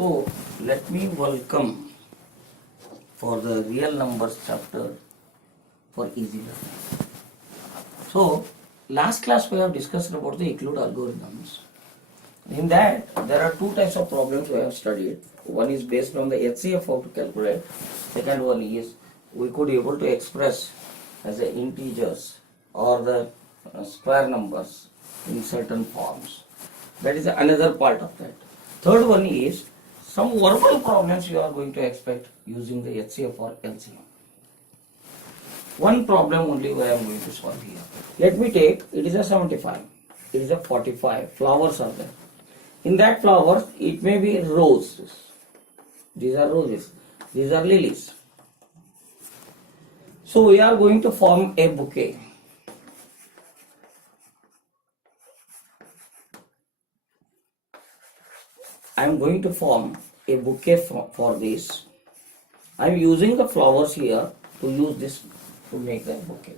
So let me welcome for the real numbers chapter for easy learning. So last class we have discussed about the Euclid algorithms. In that there are two types of problems we have studied. One is based on the HCF how to calculate. Second one is we could able to express as a integers or the square numbers in certain forms. That is another part of that. Third one is some verbal problems you are going to expect using the HCF or LCM. One problem only I am going to solve here. Let me take, it is a 75, it is a 45, flowers are there. In that flowers, it may be roses. These are roses, these are lilies. So we are going to form a bouquet. I am going to form a bouquet for this. I am using the flowers here to use this to make the bouquet.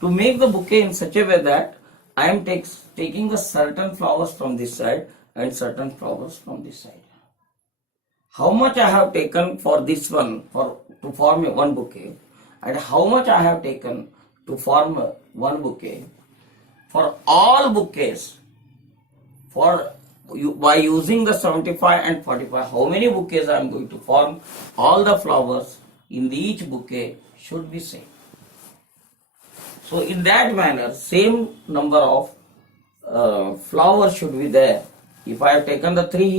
To make the bouquet in such a way that I am taking the certain flowers from this side and certain flowers from this side. How much I have taken for this one to form one bouquet and how much I have taken to form one bouquet for all bouquets by using the 75 and 45, how many bouquets I am going to form, all the flowers in each bouquet should be same. So in that manner, same number of flowers should be there. If I have taken the 3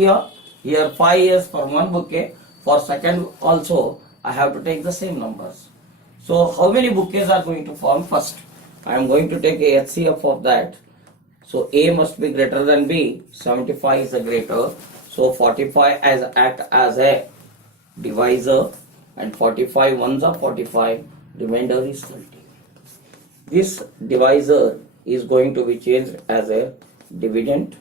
here 5 years for one bouquet, for second also I have to take the same numbers. So how many bouquets are going to form first? I am going to take a HCF of that. So A must be greater than B. 75 is a greater. So 45 act as a divisor and 45 ones are 45. Remainder is 30. This divisor is going to be changed as a dividend.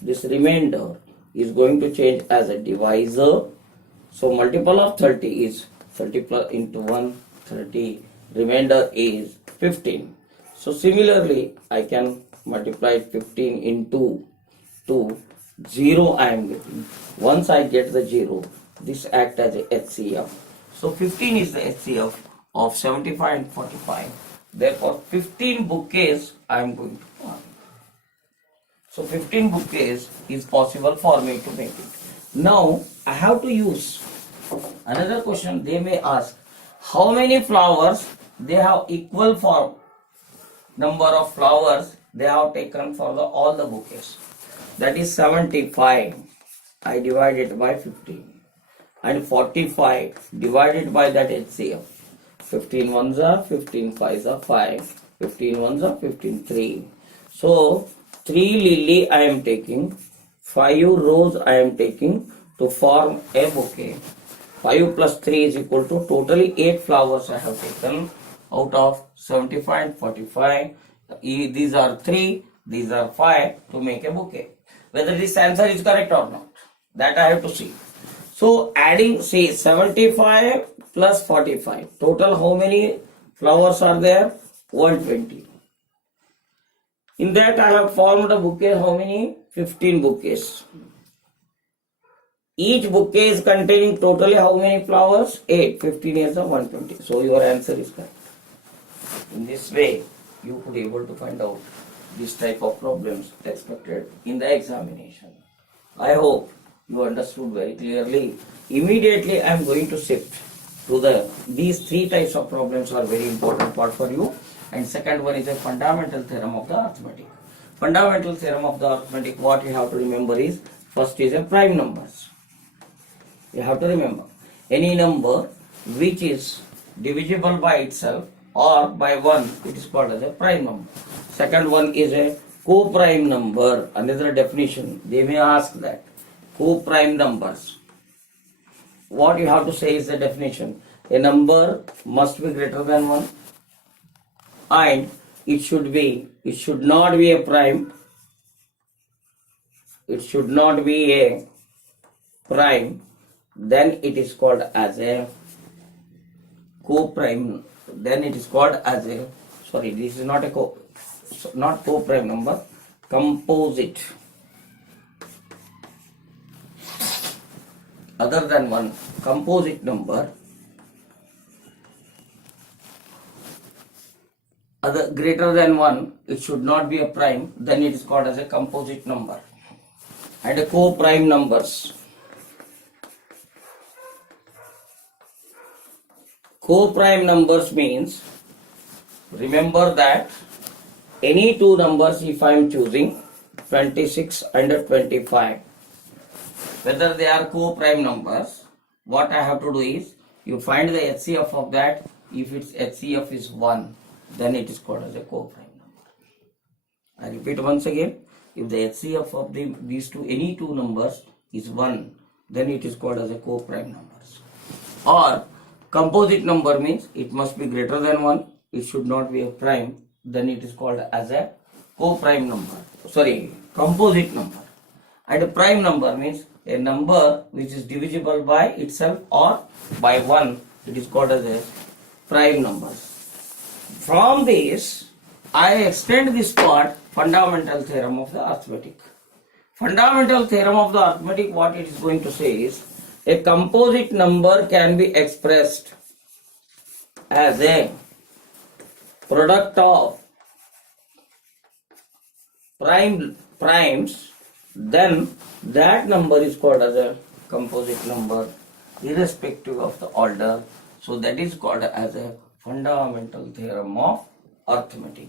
This remainder is going to change as a divisor. So multiple of 30 is 30 plus into 1, 30. Remainder is 15. So similarly, I can multiply 15 into 2, 0 I am getting. Once I get the 0, this act as a HCF. So 15 is the HCF of 75 and 45. Therefore 15 bouquets I am going to form. So 15 bouquets is possible for me to make it. Now I have to use another question they may ask. How many flowers they have equal for number of flowers they have taken for all the bouquets. That is 75. I divided by 15. And 45 divided by that HCF. 15 ones are 15 fives are 5. 15 ones are 15 3. So 3 lily I am taking. 5 rose I am taking to form a bouquet. 5 plus 3 is equal to totally 8 flowers I have taken out of 75 and 45. These are 3, these are 5 to make a bouquet. Whether this answer is correct or not, that I have to see. So adding, say 75 plus 45, total how many flowers are there? 120. In that I have formed a bouquet, how many? 15 bouquets. Each bouquet is containing totally how many flowers? 8. 15 is the 120. So your answer is correct. In this way, you could be able to find out this type of problems expected in the examination. I hope you understood very clearly. Immediately I am going to shift to these 3 types of problems are very important part for you. And second one is a fundamental theorem of the arithmetic. Fundamental theorem of the arithmetic, what you have to remember is, first is a prime numbers. You have to remember any number which is divisible by itself or by 1, it is called as a prime number. Second one is a co-prime number. Another definition, they may ask that. Co-prime numbers. What you have to say is the definition. A number must be greater than 1 and it should not be a prime. It should not be a prime. Then it is called as a co-prime. Then it is called as a, sorry, this is not a co-prime number, composite. other than 1 composite number, other greater than 1, it should not be a prime, then it is called as a composite number. And co-prime numbers. Co-prime numbers means, remember that any two numbers, if I am choosing 26 and 25, whether they are co-prime numbers, what I have to do is, you find the HCF of that. If its HCF is 1, then it is called as a co-prime number. I repeat once again, if the HCF of these two, any two numbers is 1, then it is called as a co-prime numbers. Or composite number means it must be greater than 1, it should not be a prime, then it is called as a co-prime number. Sorry, composite number. And a prime number means a number which is divisible by itself or by 1, it is called as a prime number. From this, I extend this part, fundamental theorem of the arithmetic. Fundamental theorem of the arithmetic, what it is going to say is, a composite number can be expressed as a product of primes, then that number is called as a composite number irrespective of the order. So that is called as a fundamental theorem of arithmetic.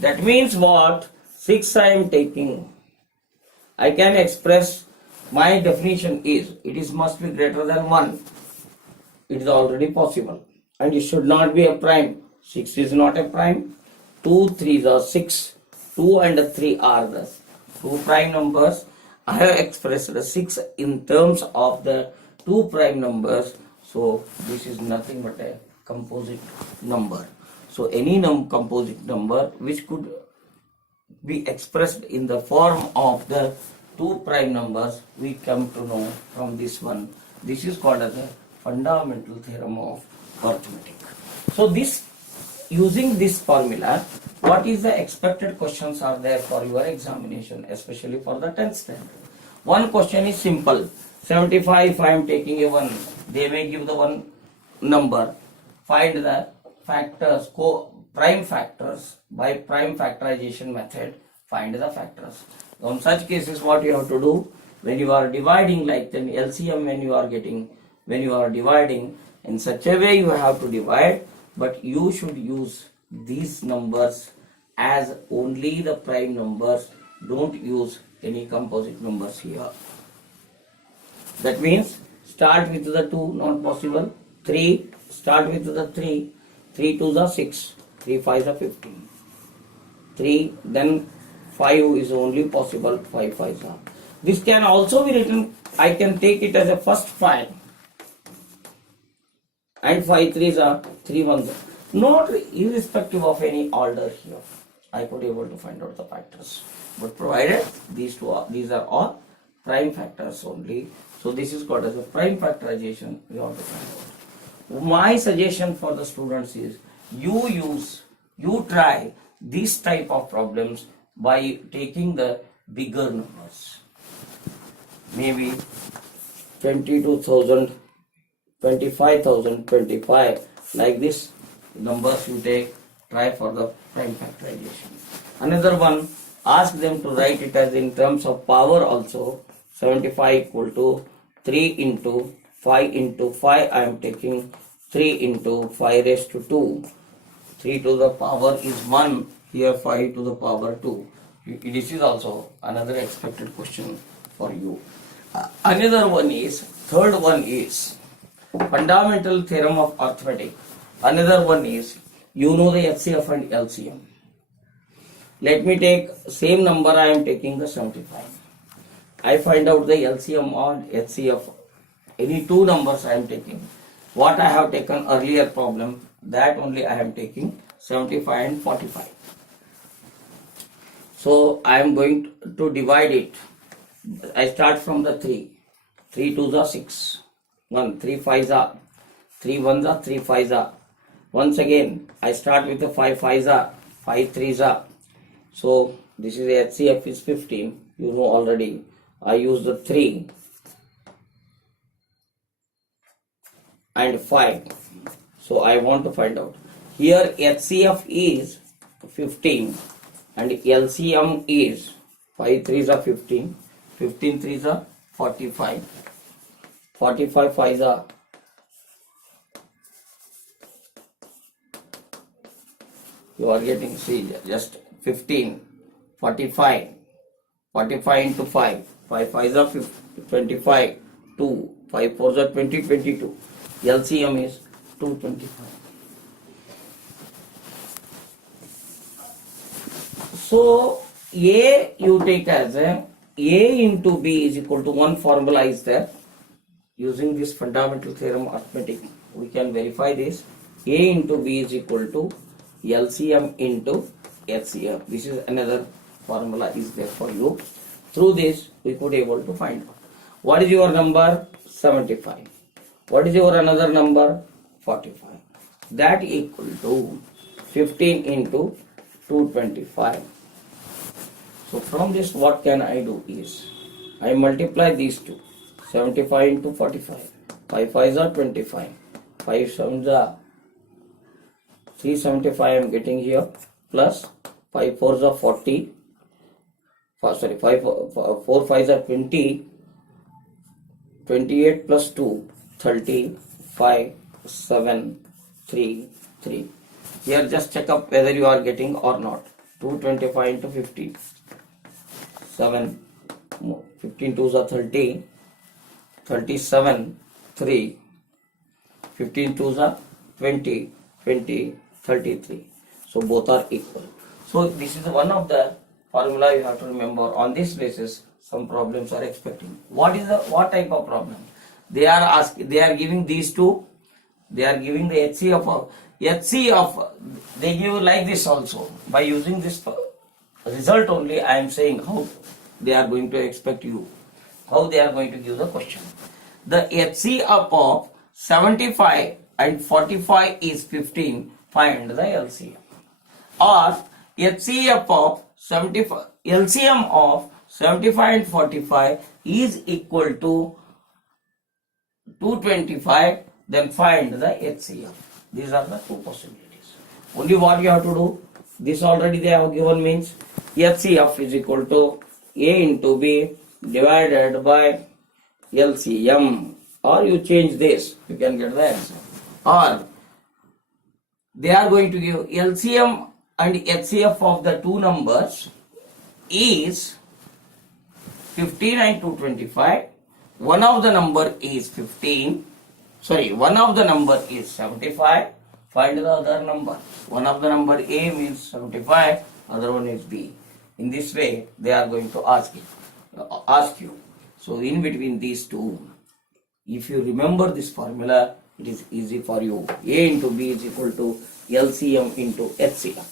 That means what? 6 I am taking. I can express, my definition is, it is must be greater than 1. It is already possible. And it should not be a prime. 6 is not a prime. 2 3s are 6. 2 and 3 are the two prime numbers. I have expressed the 6 in terms of the two prime numbers. So this is nothing but a composite number. So any composite number which could be expressed in the form of the two prime numbers, we come to know from this one. This is called as a fundamental theorem of arithmetic. So this, using this formula, what is the expected questions are there for your examination, especially for the 10th standard? One question is simple. 75, if I am taking a 1, they may give the one number. Find the factors, prime factors, by prime factorization method, find the factors. On such cases, what you have to do, when you are dividing, like the LCM, when you are dividing, in such a way you have to divide, but you should use these numbers as only the prime numbers. Don't use any composite numbers here. That means start with the 2, not possible. 3, start with the 3. 3 2s are 6. 3 5s are 15. 3, then 5 is only possible. 5 5s are. This can also be written, I can take it as a first 5. And 5 3s are 3 1s. Not irrespective of any order here, I could be able to find out the factors. But provided these are all prime factors only. So this is called as a prime factorization. We have to find out. My suggestion for the students is, you try this type of problems by taking the bigger numbers. Maybe 22,000, 25,000, 25, like this numbers you take, try for the prime factorization. Another one, ask them to write it as in terms of power also. 75 equal to 3 into 5 into 5, I am taking 3 into 5 raised to 2. 3 to the power is 1, here 5 to the power 2. This is also another expected question for you. Another one is, third one is fundamental theorem of arithmetic. Another one is, you know the HCF and LCM. Let me take same number, I am taking the 75. I find out the LCM or HCF. Any two numbers I am taking. What I have taken earlier problem, that only I am taking 75 and 45. So I am going to divide it. I start from the 3. 3 2s are 6. 1, 3 5s are. 3 1s are, 3 5s are. Once again, I start with the 5 5s are. 5 3s are. So this is the HCF is 15. You know already. I use the 3. and 5. So I want to find out. Here HCF is 15 and LCM is 5 3s are 15, 15 3s are 45, 45 5s are you are getting, see, just 15, 45, 45 into 5, 5 5s are 25, 2, 5 4s are 20, 22. LCM is 225. So A you take as A into B is equal to one formula is there. Using this fundamental theorem arithmetic, we can verify this. A into B is equal to LCM into HCF. This is another formula is there for you. Through this, we could able to find out. What is your number? 75. What is your another number? 45. That equal to 15 into 225. So from this, what can I do is, I multiply these two. 75 into 45. 5 5s are 25. 5 7s are 375 I am getting here, plus 5 4s are 40. Sorry, 4 5s are 20. 28 plus 2, 30, 5, 7, 3, 3. Here just check up whether you are getting or not. 225 into 15. 7, 15 2s are 30. 37, 3. 15 2s are 20, 20, 33. So both are equal. So this is one of the formula you have to remember. On this basis, some problems are expecting. What type of problem? They are giving these two. They are giving the HCF. They give like this also. By using this result only, I am saying how they are going to expect you. How they are going to give the question. The HCF of 75 and 45 is 15. Find the LCM. Or HCF of 75, LCM of 75 and 45 is equal to 225. Then find the HCF. These are the two possibilities. Only what you have to do, this already they have given, means HCF is equal to A into B divided by LCM. Or you change this, you can get the answer. Or they are going to give LCM and HCF of the two numbers is 15 and 225. One of the number is 15. Sorry, one of the number is 75. Find the other number. One of the number A means 75, other one is B. In this way, they are going to ask you. So in between these two, if you remember this formula, it is easy for you. A into B is equal to LCM into HCF.